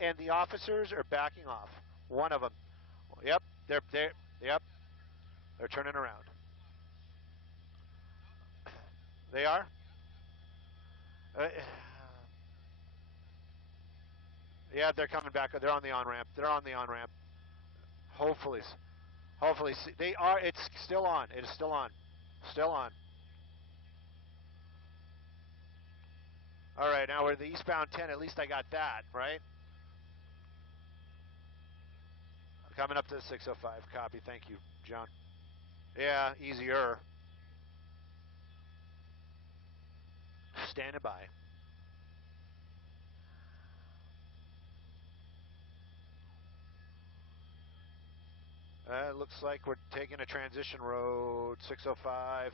and the officers are backing off. One of them. Yep, yep, they're turning around. They are. Uh, yeah, they're coming back. They're on the on ramp. They're on the on ramp. Hopefully, hopefully they are. It's still on. It is still on. Still on. All right, now we're the eastbound 10. At least I got that right. Coming up to the 605. Copy. Thank you, John. Yeah, easier. Standing by. It looks like we're taking a transition road. 605.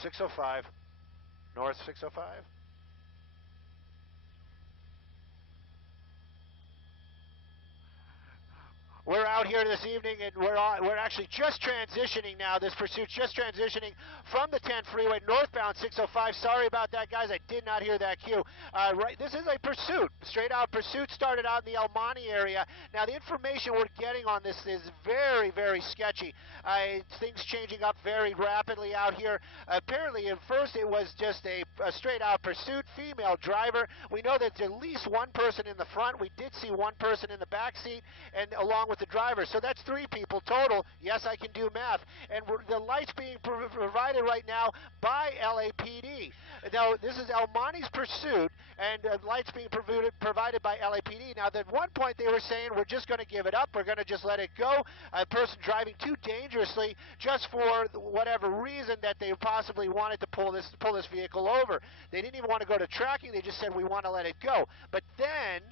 605. North 605. We're out here this evening, and we're actually just transitioning now. This pursuit's just transitioning from the 10 freeway northbound 605. Sorry about that, guys. I did not hear that cue. Right, this is a pursuit, straight out pursuit. Started out in the El Monte area. Now the information we're getting on this is very, very sketchy. Things changing up very rapidly out here. Apparently, at first it was just a straight out pursuit, female driver. We know that there's at least one person in the front. We did see one person in the back seat, and along with the driver. So that's three people total. Yes, I can do math. And the lights being provided right now by LAPD. Now, this is El Monte's pursuit, and lights being provided by LAPD. Now, at one point they were saying, we're just going to give it up. We're going to just let it go. A person driving too dangerously just for whatever reason that they possibly wanted to pull this vehicle over. They didn't even want to go to tracking. They just said, we want to let it go. But then,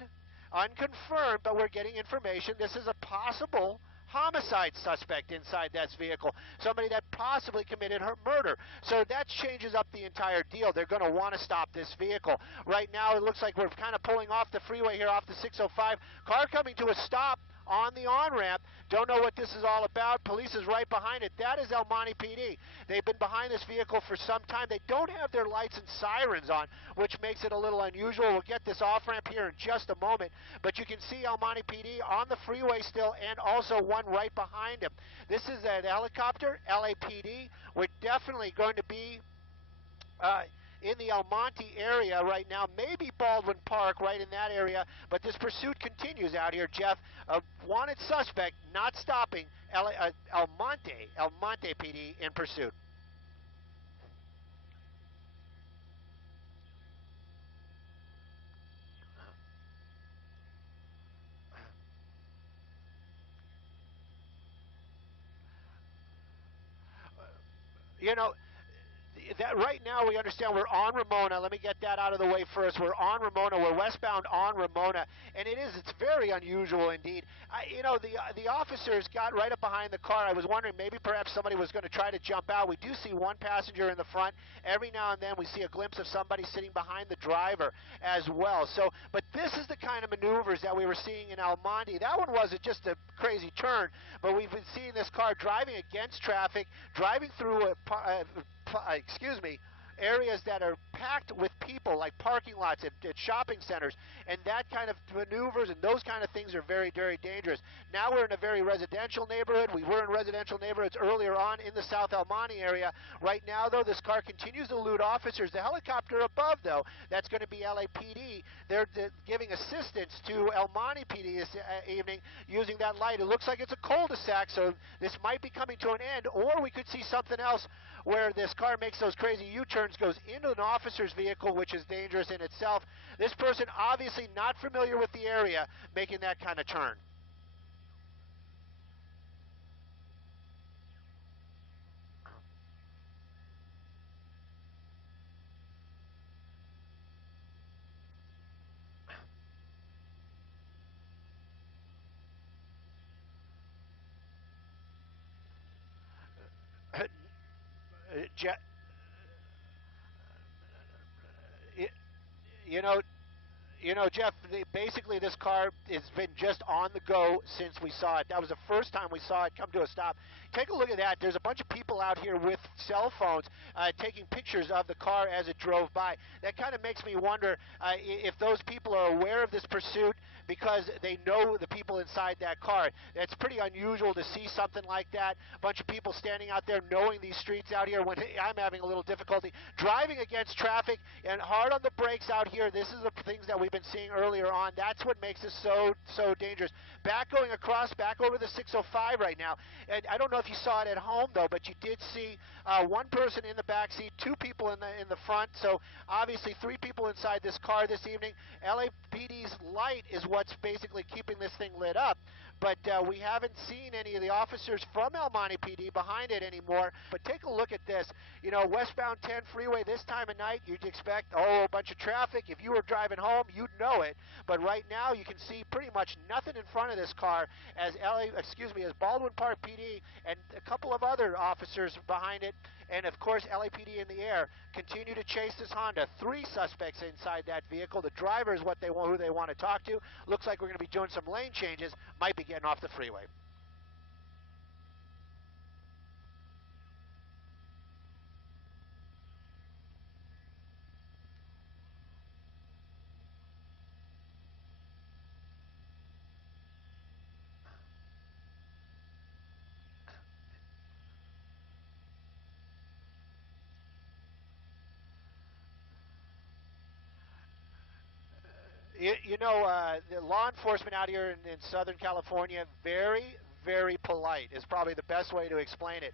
unconfirmed, but we're getting information. This is a possible homicide suspect inside that vehicle, somebody that possibly committed her murder. So that changes up the entire deal. They're going to want to stop this vehicle. Right now, it looks like we're kind of pulling off the freeway here off the 605. Car coming to a stop on the on-ramp. Don't know what this is all about. Police is right behind it. That is El Monte PD. They've been behind this vehicle for some time. They don't have their lights and sirens on, which makes it a little unusual. We'll get this off-ramp here in just a moment, but you can see El Monte PD on the freeway still, and also one right behind him. This is a helicopter, LAPD. We're definitely going to be in the El Monte area right now, maybe Baldwin Park, right in that area, but this pursuit continues out here, Jeff. A wanted suspect not stopping El Monte PD in pursuit. You know, that right now we understand we're on Ramona. Let me get that out of the way first. We're on Ramona. We're westbound on Ramona, and it's very unusual indeed. The officers got right up behind the car. I was wondering maybe perhaps somebody was going to try to jump out. We do see one passenger in the front. Every now and then we see a glimpse of somebody sitting behind the driver as well. So, but this is the kind of maneuvers that we were seeing in El Monte. That one wasn't just a crazy turn, but we've been seeing this car driving against traffic, driving through excuse me, areas that are packed with people, like parking lots at shopping centers, and that kind of maneuvers and those kind of things are very, very dangerous. Now we're in a very residential neighborhood. We were in residential neighborhoods earlier on in the South El Monte area. Right now, though, this car continues to elude officers. The helicopter above, though, that's going to be LAPD. They're giving assistance to El Monte PD this evening using that light. It looks like it's a cul-de-sac, so this might be coming to an end, or we could see something else where this car makes those crazy U-turns, goes into an officer's vehicle, which is dangerous in itself. This person obviously not familiar with the area making that kind of turn. Je- you know, You know, Jeff, basically this car has been just on the go since we saw it. That was the first time we saw it come to a stop. Take a look at that. There's a bunch of people out here with cell phones taking pictures of the car as it drove by. That kind of makes me wonder if those people are aware of this pursuit because they know the people inside that car. It's pretty unusual to see something like that. A bunch of people standing out there knowing these streets out here when I'm having a little difficulty driving against traffic and hard on the brakes out here. This is the things that we've been seeing earlier on. That's what makes this so dangerous. Back going across, back over the 605 right now. And I don't know if you saw it at home though, but you did see one person in the back seat, two people in the front. So obviously 3 people inside this car this evening. LAPD's light is what's basically keeping this thing lit up. But we haven't seen any of the officers from El Monte PD behind it anymore. But take a look at this. You know, westbound 10 freeway this time of night, you'd expect, a bunch of traffic. If you were driving home, you'd know it. But right now, you can see pretty much nothing in front of this car as Baldwin Park PD and a couple of other officers behind it. And of course, LAPD in the air continue to chase this Honda. 3 suspects inside that vehicle. The driver is who they want to talk to. Looks like we're going to be doing some lane changes. Might be getting off the freeway. You know, the law enforcement out here in Southern California, very polite is probably the best way to explain it.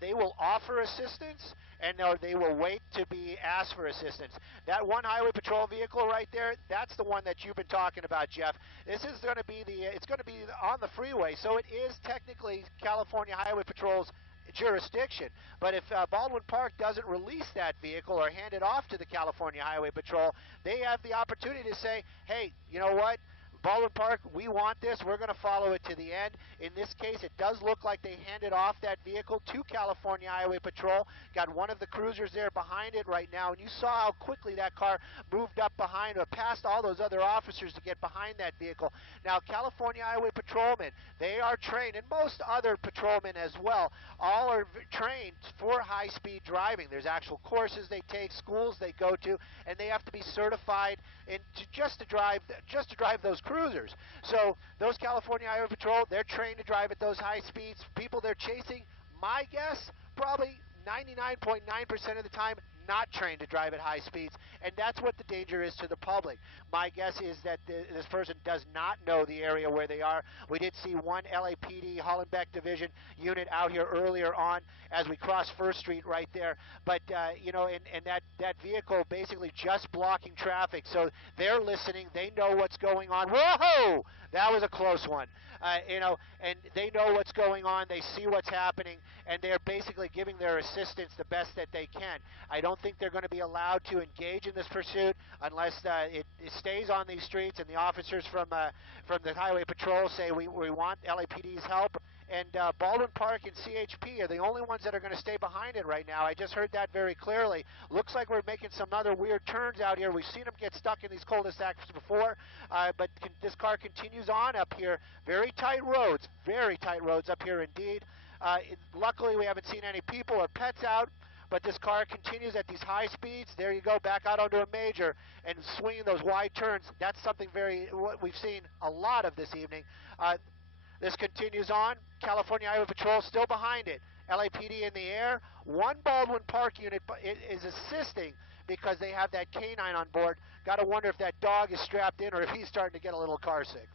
They will offer assistance, and they will wait to be asked for assistance. That one highway patrol vehicle right there, that's the one that you've been talking about, Jeff. This is going to be it's going to be on the freeway, so it is technically California Highway Patrol's jurisdiction. But if Baldwin Park doesn't release that vehicle or hand it off to the California Highway Patrol, they have the opportunity to say, hey, you know what? Baldwin Park, we want this. We're going to follow it to the end. In this case, it does look like they handed off that vehicle to California Highway Patrol. Got one of the cruisers there behind it right now, and you saw how quickly that car moved up behind or past all those other officers to get behind that vehicle. Now, California Highway Patrolmen, they are trained, and most other patrolmen as well, all are trained for high-speed driving. There's actual courses they take, schools they go to, and they have to be certified just to drive those cruisers. So those California Highway Patrol, they're trained to drive at those high speeds. People they're chasing, my guess, probably 99.9% of the time, not trained to drive at high speeds, and that's what the danger is to the public. My guess is that this person does not know the area where they are. We did see one LAPD Hollenbeck Division unit out here earlier on as we crossed First Street right there, but you know, and that vehicle basically just blocking traffic, so they're listening, they know what's going on. Whoa! That was a close one. You know, and they know what's going on, they see what's happening, and they're basically giving their assistance the best that they can. I don't think they're going to be allowed to engage in this pursuit unless it stays on these streets and the officers from the Highway Patrol say we want LAPD's help. And Baldwin Park and CHP are the only ones that are going to stay behind it right now. I just heard that very clearly. Looks like we're making some other weird turns out here. We've seen them get stuck in these cul-de-sacs before, but this car continues on up here. Very tight roads up here indeed. Luckily, we haven't seen any people or pets out, but this car continues at these high speeds. There you go, back out onto a major and swinging those wide turns. That's something what we've seen a lot of this evening. This continues on. California Highway Patrol still behind it. LAPD in the air. One Baldwin Park unit is assisting because they have that canine on board. Got to wonder if that dog is strapped in or if he's starting to get a little car sick.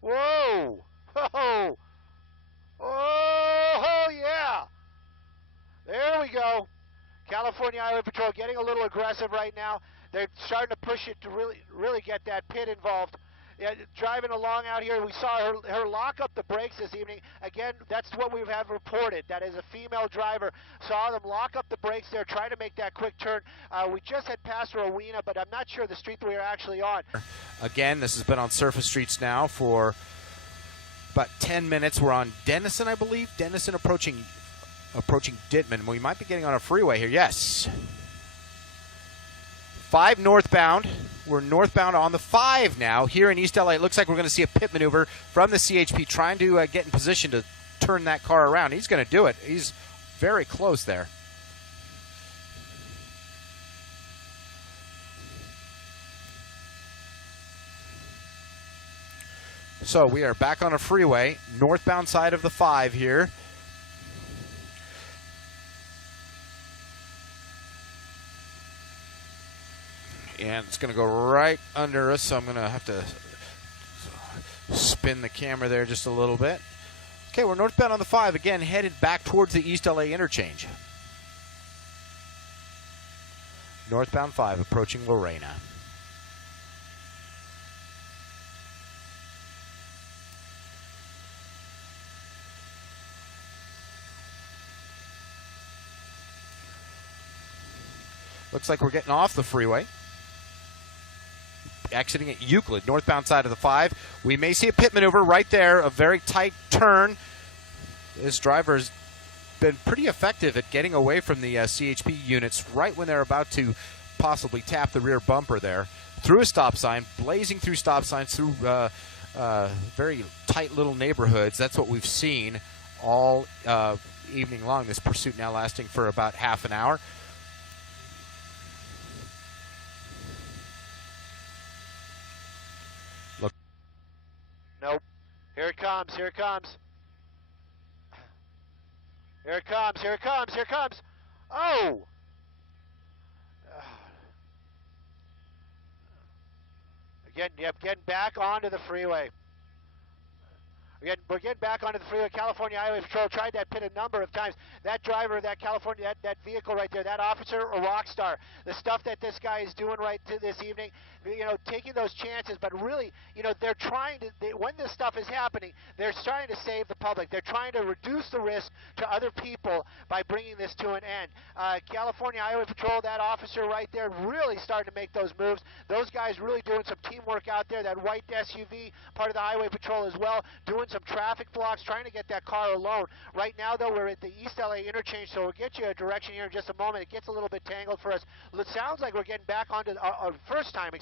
Whoa! Oh! Oh, yeah! There we go. California Highway Patrol getting a little aggressive right now. They're starting to push it to really get that pit involved. Yeah, driving along out here, we saw her lock up the brakes this evening. Again, that's what we have reported. That is a female driver. Saw them lock up the brakes there, try to make that quick turn. We just had passed Rowena, but I'm not sure the street that we are actually on. Again, this has been on surface streets now for about 10 minutes. We're on Denison, I believe. Denison approaching approaching Dittman. We might be getting on a freeway here. Yes. 5 northbound. We're northbound on the 5 now here in East LA. It looks like we're going to see a pit maneuver from the CHP trying to get in position to turn that car around. He's going to do it. He's very close there. So we are back on a freeway, northbound side of the 5 here. And it's going to go right under us, so I'm going to have to spin the camera there just a little bit. Okay, we're northbound on the 5, again, headed back towards the East LA interchange. Northbound 5, approaching Lorena. Looks like we're getting off the freeway. Exiting at Euclid, northbound side of the 5. We may see a pit maneuver right there, a very tight turn. This driver's been pretty effective at getting away from the CHP units right when they're about to possibly tap the rear bumper there. Through a stop sign, blazing through stop signs, through very tight little neighborhoods. That's what we've seen all evening long. This pursuit now lasting for about half an hour. Nope. Here it comes. Here it comes. Here it comes. Here it comes. Here it comes. Oh! Again, yep, getting back onto the freeway. We're getting back onto the freeway. California Highway Patrol tried that pit a number of times. That driver, that California, that vehicle right there, that officer, a rock star. The stuff that this guy is doing right to this evening, you know, taking those chances, but really, you know, they're trying to, when this stuff is happening, they're trying to save the public. They're trying to reduce the risk to other people by bringing this to an end. California Highway Patrol, that officer right there, really starting to make those moves. Those guys really doing some teamwork out there. That white SUV, part of the Highway Patrol as well, doing some traffic blocks, trying to get that car alone. Right now, though, we're at the East LA interchange, so we'll get you a direction here in just a moment. It gets a little bit tangled for us. It sounds like we're getting back onto first time,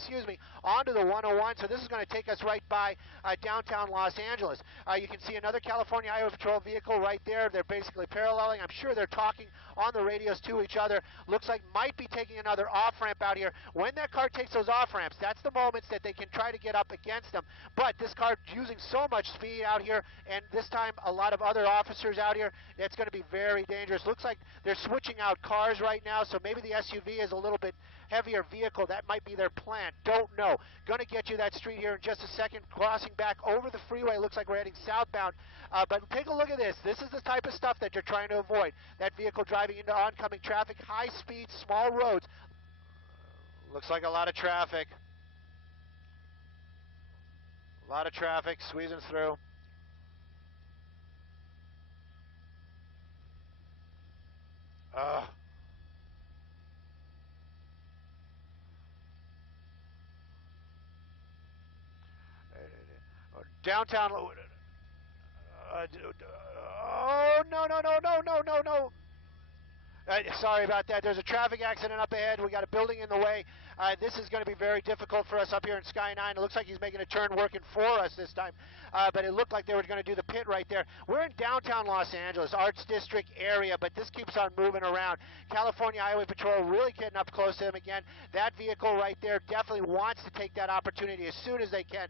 onto the 101, so this is going to take us right by downtown Los Angeles. You can see another California Highway Patrol vehicle right there. They're basically paralleling. I'm sure they're talking on the radios to each other. Looks like might be taking another off-ramp out here. When that car takes those off-ramps, that's the moments that they can try to get up against them. But this car using so much speed out here, and this time a lot of other officers out here, it's going to be very dangerous. Looks like they're switching out cars right now, so maybe the SUV is a little bit heavier vehicle. That might be their plan. Don't know. Going to get you that street here in just a second. Crossing back over the freeway. Looks like we're heading southbound. But take a look at this. This is the type of stuff that you're trying to avoid. That vehicle driving into oncoming traffic, high speed, small roads. Looks like a lot of traffic. A lot of traffic squeezing through. Downtown. Oh, no. Sorry about that. There's a traffic accident up ahead. We got a building in the way. This is going to be very difficult for us up here in Sky 9. It looks like he's making a turn working for us this time. But it looked like they were going to do the pit right there. We're in downtown Los Angeles, Arts District area, but this keeps on moving around. California Highway Patrol really getting up close to them again. That vehicle right there definitely wants to take that opportunity as soon as they can.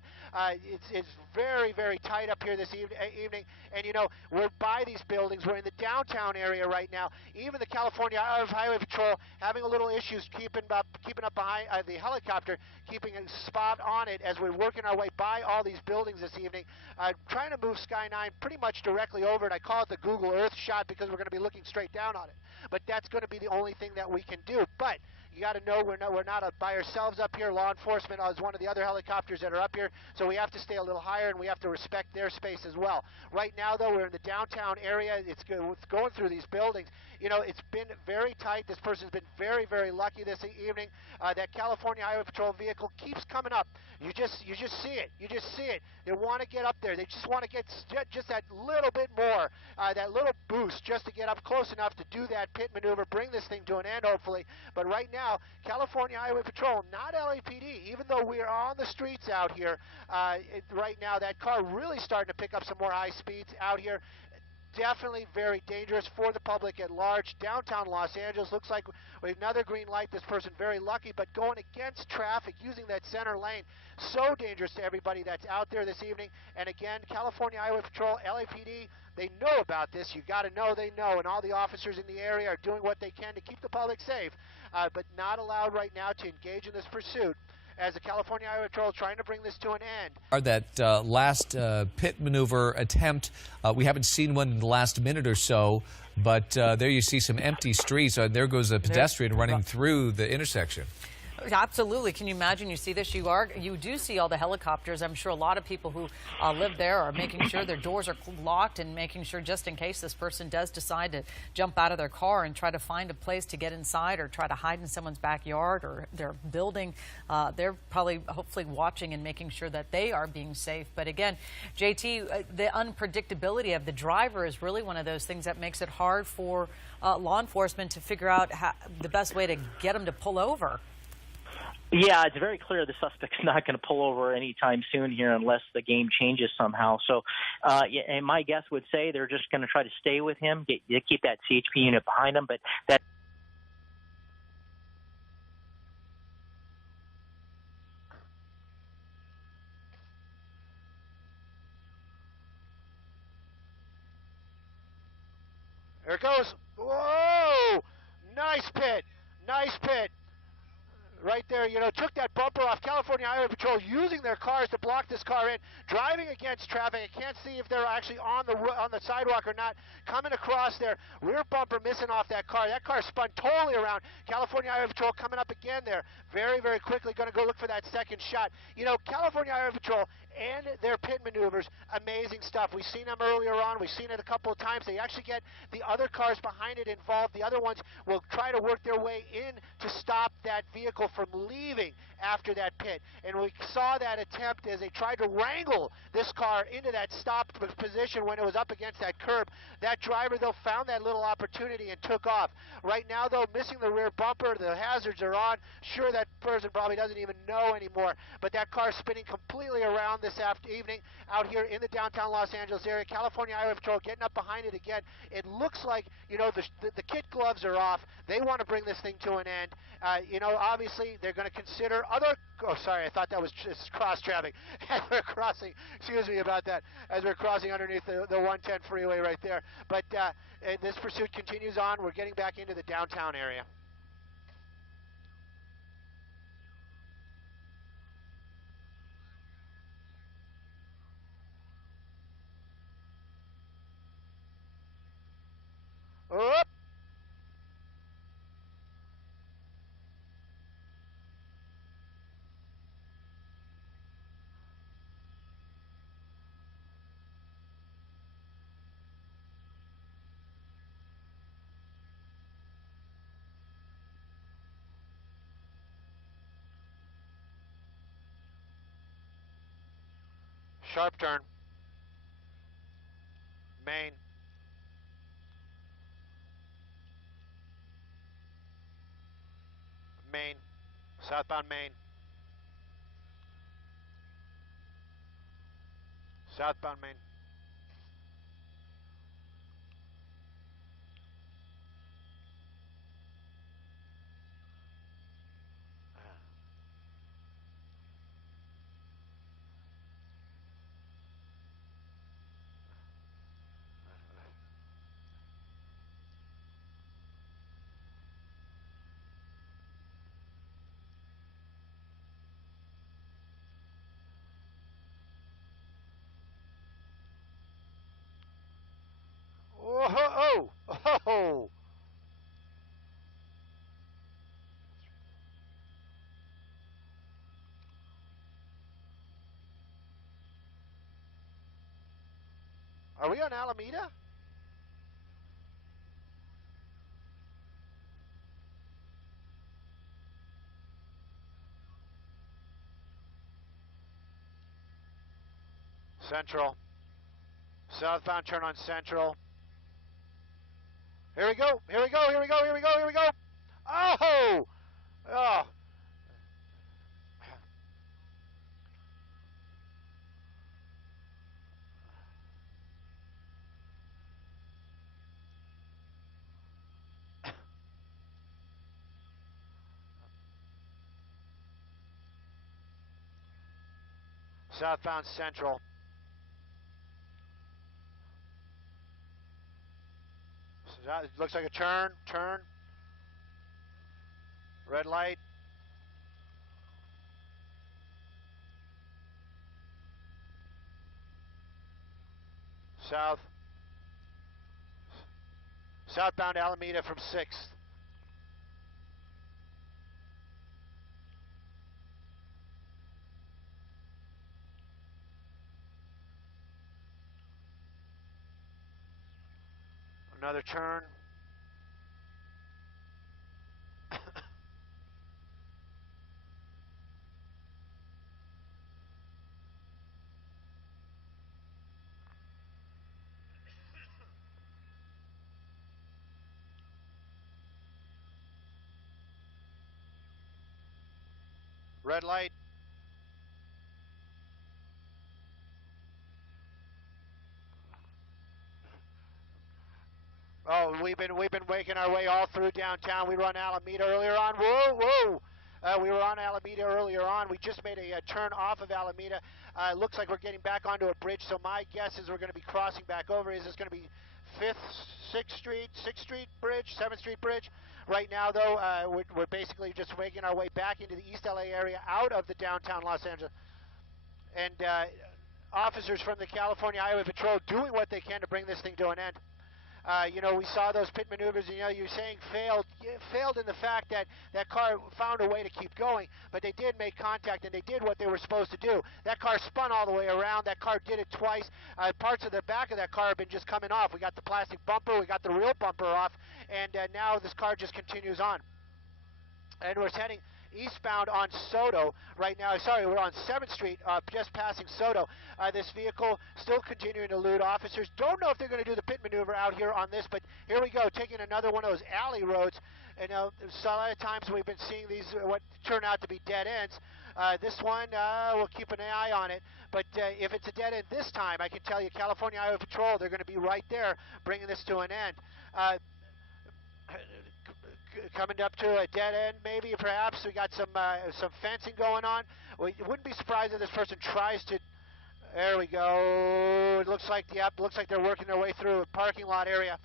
It's very, very tight up here this evening. And, you know, we're by these buildings. We're in the downtown area right now. Even the California Highway Patrol having a little issues keeping up behind the helicopter, keeping a spot on it as we're working our way by all these buildings this evening. Trying to move Sky 9 pretty much directly over it. I call it the Google Earth shot because we're going to be looking straight down on it. But that's going to be the only thing that we can do. But You got to know we're not by ourselves up here. Law enforcement is one of the other helicopters that are up here, so we have to stay a little higher and we have to respect their space as well. Right now, though, we're in the downtown area. It's going through these buildings. You know, it's been very tight. This person's been very, very lucky this evening. That California Highway Patrol vehicle keeps coming up. You just see it. You just see it. They want to get up there. They just want to get just that little bit more, that little boost, just to get up close enough to do that pit maneuver, bring this thing to an end, hopefully. But right now, California Highway Patrol, not LAPD, even though we're on the streets out here, right now, that car really starting to pick up some more high speeds out here. Definitely very dangerous for the public at large. Downtown Los Angeles looks like we have another green light. This person very lucky, but going against traffic, using that center lane, so dangerous to everybody that's out there this evening. And again, California Highway Patrol, LAPD, they know about this. You got to know they know, and all the officers in the area are doing what they can to keep the public safe, but not allowed right now to engage in this pursuit, as the California Highway Patrol trying to bring this to an end. That last pit maneuver attempt, we haven't seen one in the last minute or so, but there you see some empty streets. There goes a pedestrian running through the intersection. Absolutely. Can you imagine? You see this. You do see all the helicopters. I'm sure a lot of people who live there are making sure their doors are locked and making sure, just in case this person does decide to jump out of their car and try to find a place to get inside or try to hide in someone's backyard or their building. They're probably hopefully watching and making sure that they are being safe. But again, JT, the unpredictability of the driver is really one of those things that makes it hard for law enforcement to figure out the best way to get them to pull over. Yeah, it's very clear the suspect's not going to pull over anytime soon here unless the game changes somehow. So, and my guess would say they're just going to try to stay with him, keep that CHP unit behind him, but that. There it goes. Whoa! Nice pit. Nice pit. Right there, you know, took that bumper off. California Highway Patrol using their cars to block this car in, driving against traffic. I can't see if they're actually on the sidewalk or not. Coming across there, rear bumper missing off that car. That car spun totally around. California Highway Patrol coming up again there, very, very quickly. Going to go look for that second shot. You know, California Highway Patrol and their pit maneuvers, amazing stuff. We've seen them earlier on. We've seen it a couple of times. They actually get the other cars behind it involved. The other ones will try to work their way in to stop that vehicle from leaving after that pit. And we saw that attempt as they tried to wrangle this car into that stopped position when it was up against that curb. That driver, though, found that little opportunity and took off. Right now, though, missing the rear bumper, the hazards are on. Sure, that person probably doesn't even know anymore, but that car spinning completely around this evening out here in the downtown Los Angeles area. California Highway Patrol getting up behind it again. It looks like, you know, the kit gloves are off. They want to bring this thing to an end. You know, obviously, they're going to consider other. Oh, sorry, I thought that was just cross traffic. As we're crossing, excuse me about that, as we're crossing underneath the 110 freeway right there. But this pursuit continues on. We're getting back into the downtown area. Oh! Sharp turn. Main. Main. Southbound Main. Southbound Main. Oh, oh, oh. Are we on Alameda? Central. Southbound turn on Central. Here we go. Here we go. Here we go. Here we go. Here we go. Oh! Oh. Southbound Central. So that looks like a turn. Red light. Southbound Alameda from 6th. Another turn. Red light. Oh, we've been making our way all through downtown. We were on Alameda earlier on. Whoa! We were on Alameda earlier on. We just made a turn off of Alameda. Looks like we're getting back onto a bridge. So my guess is we're going to be crossing back over. Is this going to be 6th Street Bridge, 7th Street Bridge? Right now, though, we're basically just making our way back into the East LA area, out of the downtown Los Angeles. And officers from the California Highway Patrol doing what they can to bring this thing to an end. We saw those pit maneuvers, and, you're saying failed in the fact that that car found a way to keep going, but they did make contact, and they did what they were supposed to do. That car spun all the way around. That car did it twice. Parts of the back of that car have been just coming off. We got the plastic bumper, we got the real bumper off, and now this car just continues on. And we're heading eastbound on Soto right now. Sorry, we're on 7th Street, just passing Soto. This vehicle still continuing to elude officers. Don't know if they're going to do the pit maneuver out here on this, but here we go, taking another one of those alley roads. And so a lot of times we've been seeing these what turn out to be dead ends. This one, we'll keep an eye on it. But if it's a dead end this time, I can tell you, California Highway Patrol, they're going to be right there bringing this to an end. Coming up to a dead end, maybe, perhaps. We got some fencing going on. We wouldn't be surprised if this person tries to. There we go. It looks like they're working their way through a parking lot area.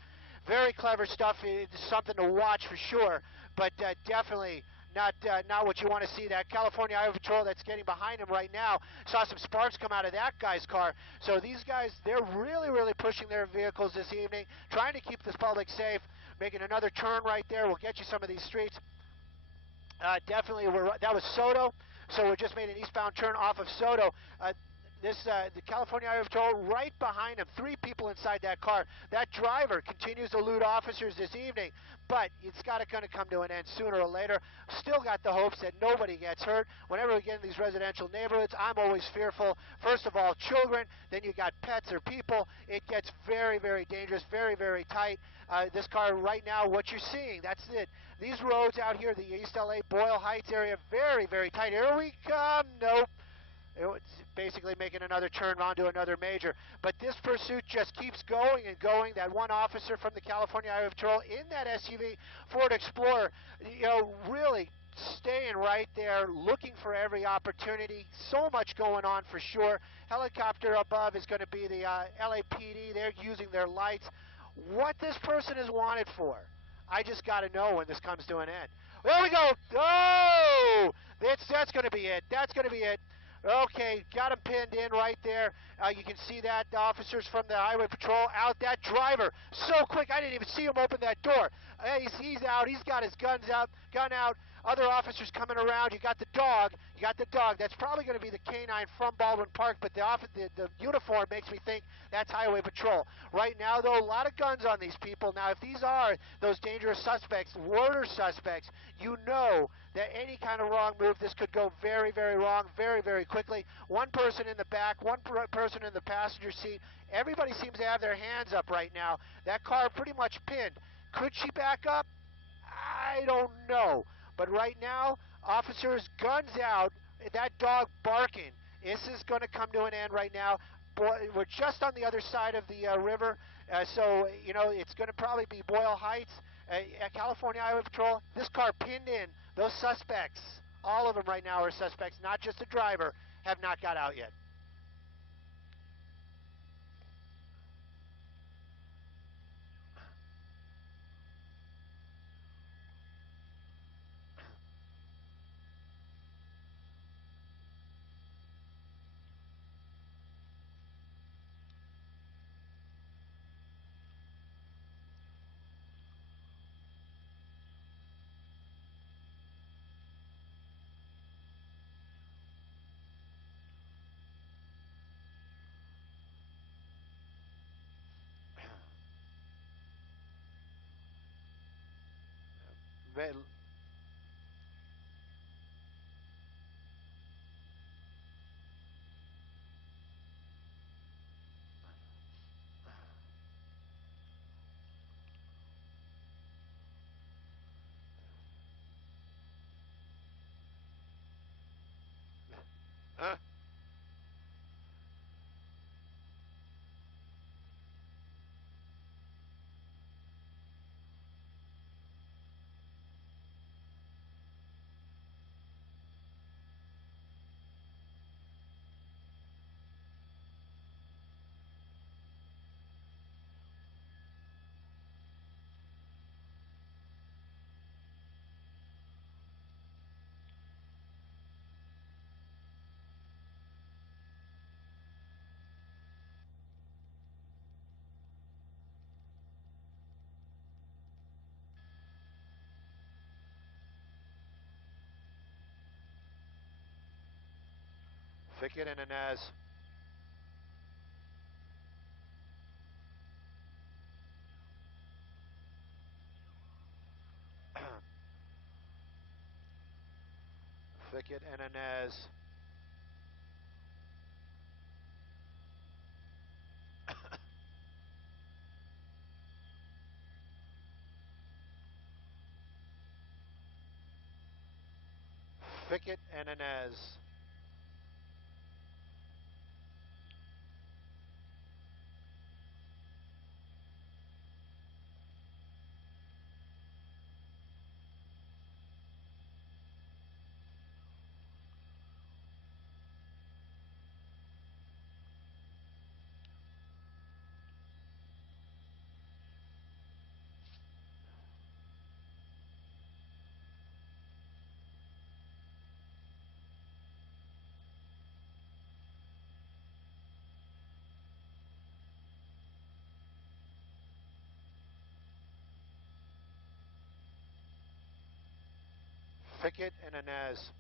Very clever stuff. It's something to watch for sure, but definitely not what you want to see. That California Highway Patrol that's getting behind him right now, saw some sparks come out of that guy's car. So these guys, they're really pushing their vehicles this evening, trying to keep this public safe. Making another turn right there. We'll get you some of these streets. Definitely, that was Soto, so we just made an eastbound turn off of Soto. The California Highway Patrol right behind him, 3 people inside that car. That driver continues to elude officers this evening, but it's got to kind of come to an end sooner or later. Still got the hopes that nobody gets hurt. Whenever we get in these residential neighborhoods, I'm always fearful. First of all, children, then you got pets or people. It gets very dangerous, very tight. This car right now, what you're seeing, that's it. These roads out here, the East LA, Boyle Heights area, very tight. Here we come. Nope. It's basically making another turn onto another major. But this pursuit just keeps going and going. That one officer from the California Highway Patrol in that SUV Ford Explorer, really staying right there, looking for every opportunity. So much going on for sure. Helicopter above is going to be the LAPD. They're using their lights. What this person is wanted for, I just got to know when this comes to an end. There we go. Oh! That's going to be it. That's going to be it. Okay, got him pinned in right there. You can see that the officers from the Highway Patrol out. That driver, so quick, I didn't even see him open that door. He's out. He's got his gun out. other officers coming around. You got the dog. That's probably going to be the canine from Baldwin Park, but the uniform makes me think that's Highway Patrol. Right now, though, a lot of guns on these people. Now, if these are those dangerous suspects, murder suspects, you know that any kind of wrong move, this could go very, very wrong, very, very quickly. One person in the back, one person in the passenger seat. Everybody seems to have their hands up right now. That car pretty much pinned. Could she back up? I don't know. But right now, officers, guns out, that dog barking. This is going to come to an end right now. Boy, we're just on the other side of the river, so, you know, it's going to probably be Boyle Heights, California Highway Patrol. This car pinned in. Those suspects, all of them right now are suspects, not just the driver, have not got out yet. Fickett and Inez. Fickett and Inez. Fickett and Inez. Fickett and Inez.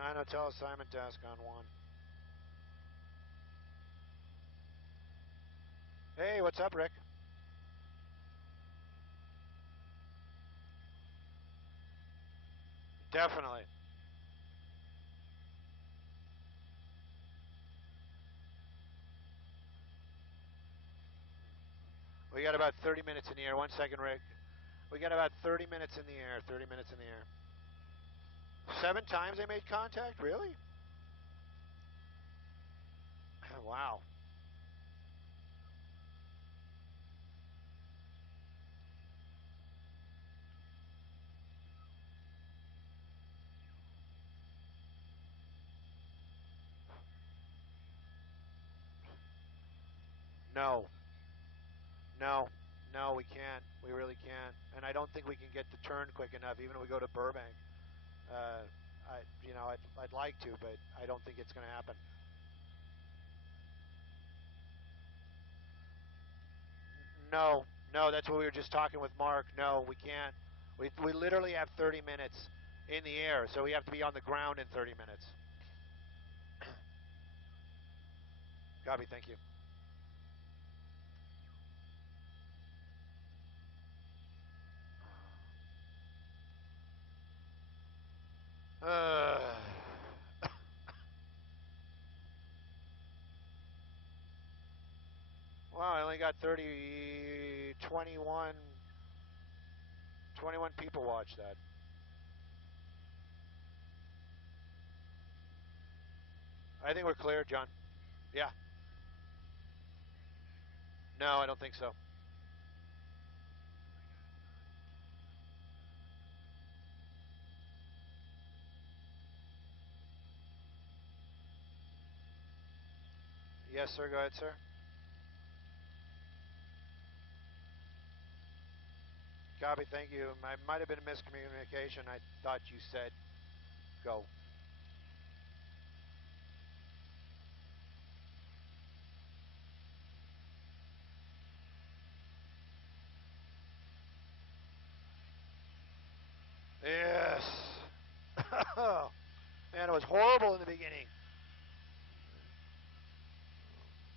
9 Hotel assignment task on 1. Hey, what's up, Rick? Definitely. We got about 30 minutes in the air. 1 second, Rick. We got about 30 minutes in the air. 30 minutes in the air. 7 times they made contact? Really? Wow. No. No. No, we can't. We really can't. And I don't think we can get the turn quick enough, even if we go to Burbank. I'd like to, but I don't think it's going to happen. No, that's what we were just talking with Mark. No, we can't. We literally have 30 minutes in the air, so we have to be on the ground in 30 minutes. Copy, thank you. Wow, I only got 21 people watch that. I think we're clear, John. Yeah. No, I don't think so. Yes, sir. Go ahead, sir. Copy, thank you. I might have been a miscommunication. I thought you said go. Yes. Man, it was horrible in the beginning.